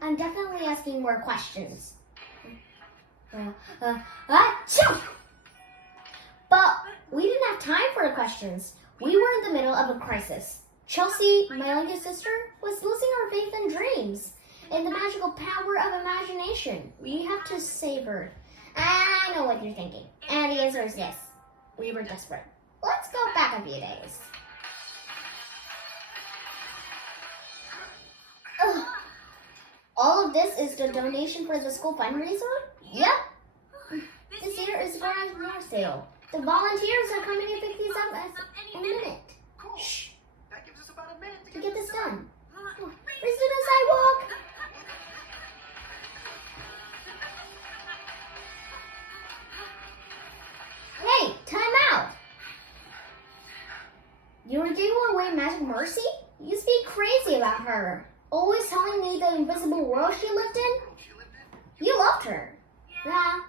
I'm definitely asking more questions. But we didn't have time for the questions. We were in the middle of a crisis. Chelsea, my youngest sister, was losing her faith in dreams and the magical power of imagination. We have to save her. I know what you're thinking. And the answer is yes. We were desperate. Let's go back a few days. Ugh. All of this is the donation for the school fundraiser? Yep. This year is garage yard sale. The volunteers are coming to pick these up in a minute. Shh. That gives us about a minute To get this done. Oh, race to the sidewalk. Hey, time out. You were giving away Magic Mercy? You speak crazy about her. Always telling me the invisible world she lived in? You loved her. Yeah.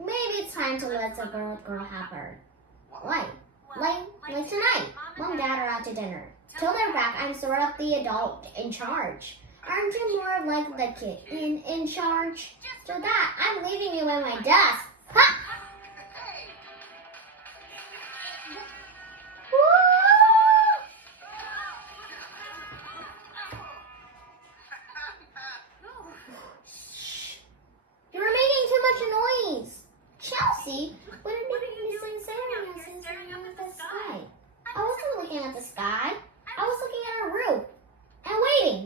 Maybe it's time to let the girl have her. Like tonight. Mom and Dad are out to dinner. Till they're back, I'm sort of the adult in charge. Aren't you more like the kid in charge? So that, I'm leaving you in my desk. Ha! You're making too much noise. Chelsea, what are you staring up at the sky? I wasn't looking at the sky. I was looking at our roof and waiting.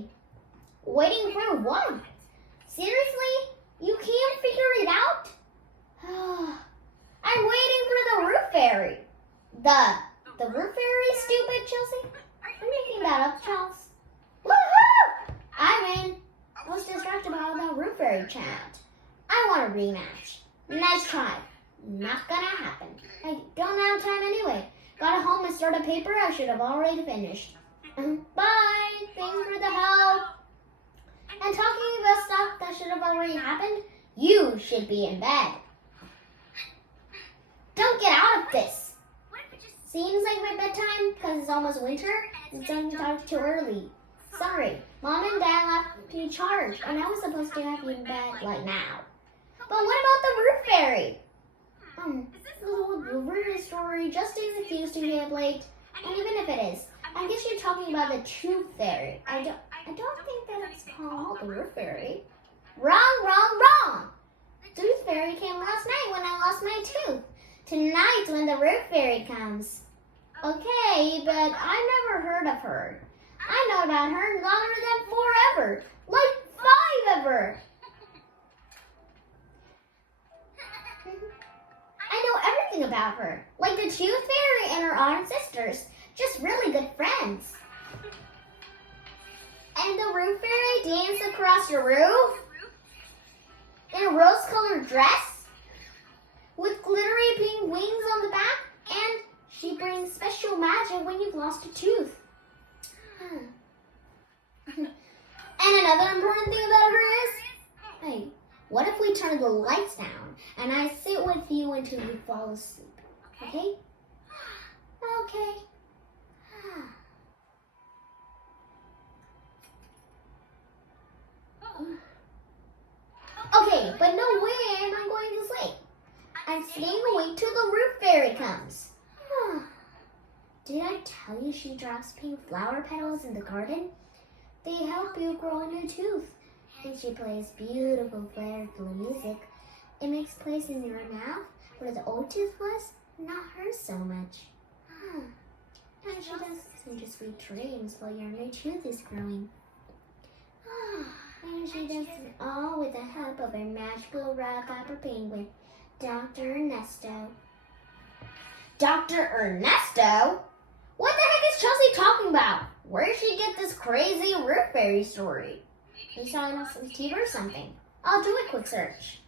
Waiting for what? Seriously? You can't figure it out? I'm waiting for the roof fairy. The roof fairy, stupid Chelsea? I'm making that up, Charles. Woohoo! I'm in. I was distracted by the roof fairy chat. I want a rematch. Nice try. Not gonna happen. I don't have time anyway. Got home and started a paper I should have already finished. Bye. Thanks for the help. And talking about stuff that should have already happened, you should be in bed. Don't get out of this. Seems like my bedtime because it's almost winter. It's time to talk too early. Sorry, Mom and Dad left me charged, and I was supposed to have you in bed like now. But what about the roof fairy? This little roof story just an excuse to get late. And even if it is, I guess you're talking about the tooth fairy. I don't think that it's called the roof fairy. Wrong! The tooth fairy came last night when I lost my tooth. Tonight when the roof fairy comes. Okay, but I've never heard of her. I know about her longer than 4 ever. Like 5 ever. I know everything about her. Like the tooth fairy and her aunt and sisters. Just really good friends. And the roof fairy danced across your roof? In a rose-colored dress? With glittery pink wings on the back? And she brings special magic when you've lost a tooth. And another important thing about her is, hey, what if we turn the lights down and I sit with you until you fall asleep? Okay? Okay. Okay, but no way am I going to sleep. I'm staying awake till the roof fairy comes. Did I tell you she drops pink flower petals in the garden? They help you grow a new tooth. And she plays beautiful flair-filled music. It makes place in your mouth where the old tooth was, not hurt so much. And she does send you sweet dreams while your new tooth is growing. And she does it all with the help of a magical ragtopper penguin, Dr. Ernesto. Dr. Ernesto? What the heck is Chelsea talking about? Where did she get this crazy roof fairy story? You saw it on some TV or something. I'll do a quick search.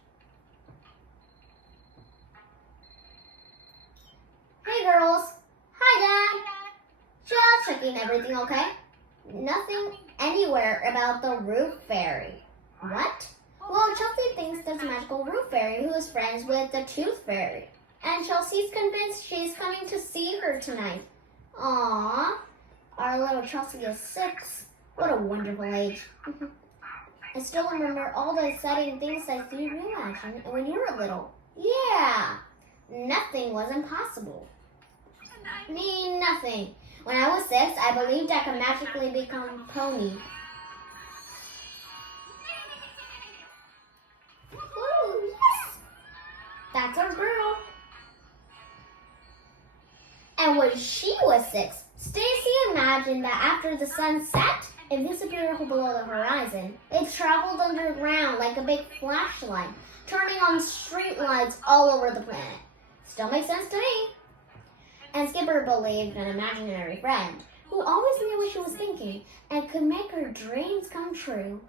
Hey girls. Hi Dad. Just checking everything okay? Nothing anywhere about the roof fairy. What? Well, Chelsea thinks there's a magical roof fairy who is friends with the tooth fairy. and Chelsea's convinced she's coming to see her tonight. Aww, our little Chelsea is 6. What a wonderful age. I still remember all the exciting things that you imagined when you were little. Yeah, nothing was impossible. Me, nothing. When I was 6, I believed I could magically become a pony. Ooh, yes! That's our girl. And when she was 6, Stacy imagined that after the sun set, it disappeared below the horizon. It traveled underground like a big flashlight, turning on street lights all over the planet. Still makes sense to me. And Skipper believed an imaginary friend who always knew what she was thinking and could make her dreams come true.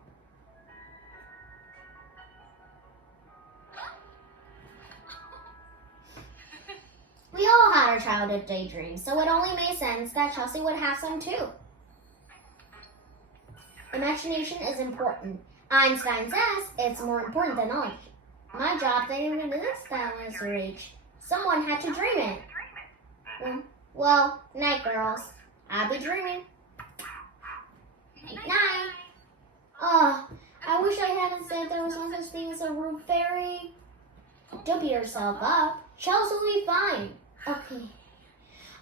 We all had our childhood daydreams, so it only made sense that Chelsea would have some too. Imagination is important. Einstein says it's more important than knowledge. My job didn't even exist at her age. Someone had to dream it. Well, night, girls. I'll be dreaming. Night. Oh, I wish I hadn't said there was no such thing as a roof fairy. Don't beat yourself up. Chelsea will be fine. Okay.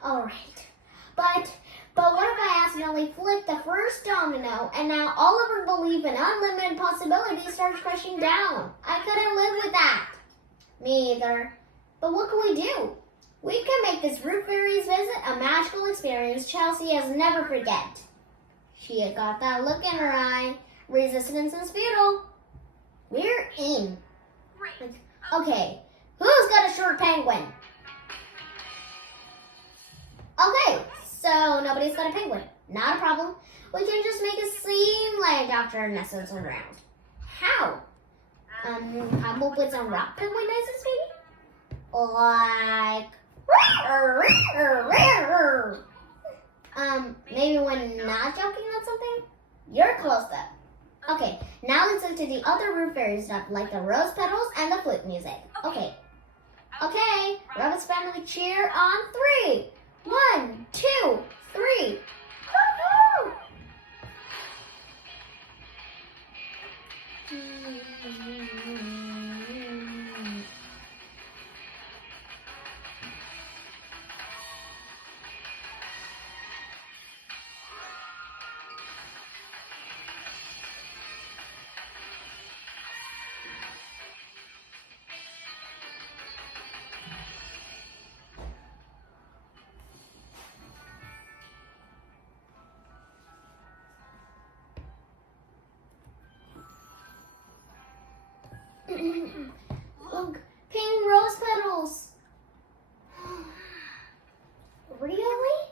All right. But what if I accidentally flipped the first domino and now all of her belief in unlimited possibilities starts crashing down? I couldn't live with that. Me either. But what can we do? We can make this roof fairy's visit a magical experience Chelsea has never forget. She had got that look in her eye. Resistance is futile. We're in. Okay, who's got a short penguin? Okay, so nobody's got a penguin. Not a problem. We can just make it seem like Dr. Ernesto's around. How? Come up with some rock penguin noises, maybe? Like... maybe when not joking on something? You're close though. Okay, now let's listen to the other roof fairy stuff, like the rose petals and the flute music. Okay. Okay, Rabbit's family cheer on 3. 1, 2, 3. Woo-hoo! Look, pink rose petals. Really?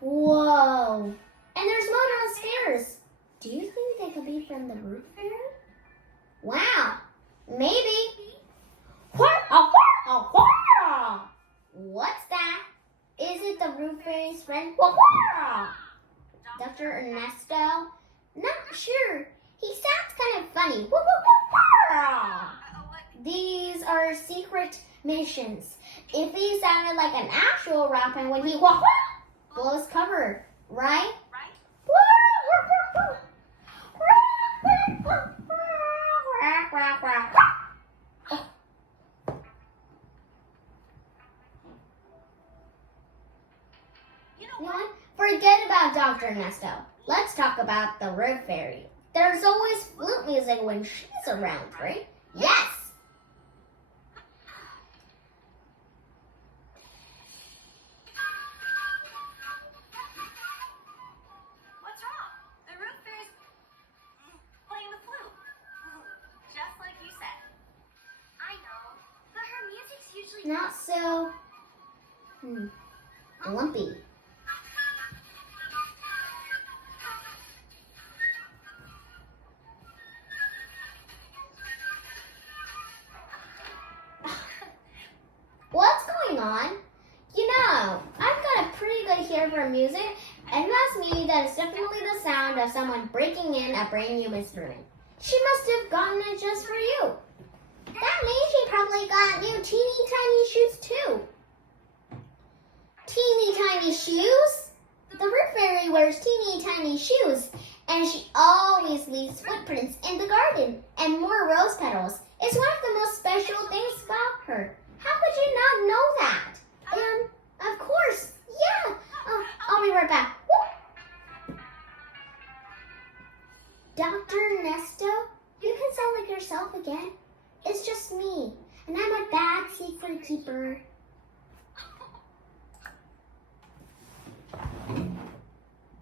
Whoa. And there's more downstairs. Do you think they could be from the roof fairy? Wow. Maybe. What's that? Is it the roof fairy's friend? Dr. Ernesto? Not sure. He sounds kind of funny. These are secret missions. If he sounded like an actual rock penguin, he blows cover, right? You know what? Forget about Dr. Ernesto. Let's talk about the roof fairy. There's always flute music when she's around, right? Yes! What's wrong? The roof fairy's playing the flute. Just like you said. I know, but her music's usually Not so... lumpy. What's going on? You know, I've got a pretty good ear for music, and that's me that is definitely the sound of someone breaking in a brand new instrument. She must have gotten it just for you. That means she probably got new teeny tiny shoes too. Teeny tiny shoes? The roof fairy wears teeny tiny shoes, and she always leaves footprints in the garden and more rose petals. It's one of the most special things about her. How could you not know that? Of course, yeah. I'll be right back. Dr. Nesto, you can sound like yourself again. It's just me, and I'm a bad secret keeper.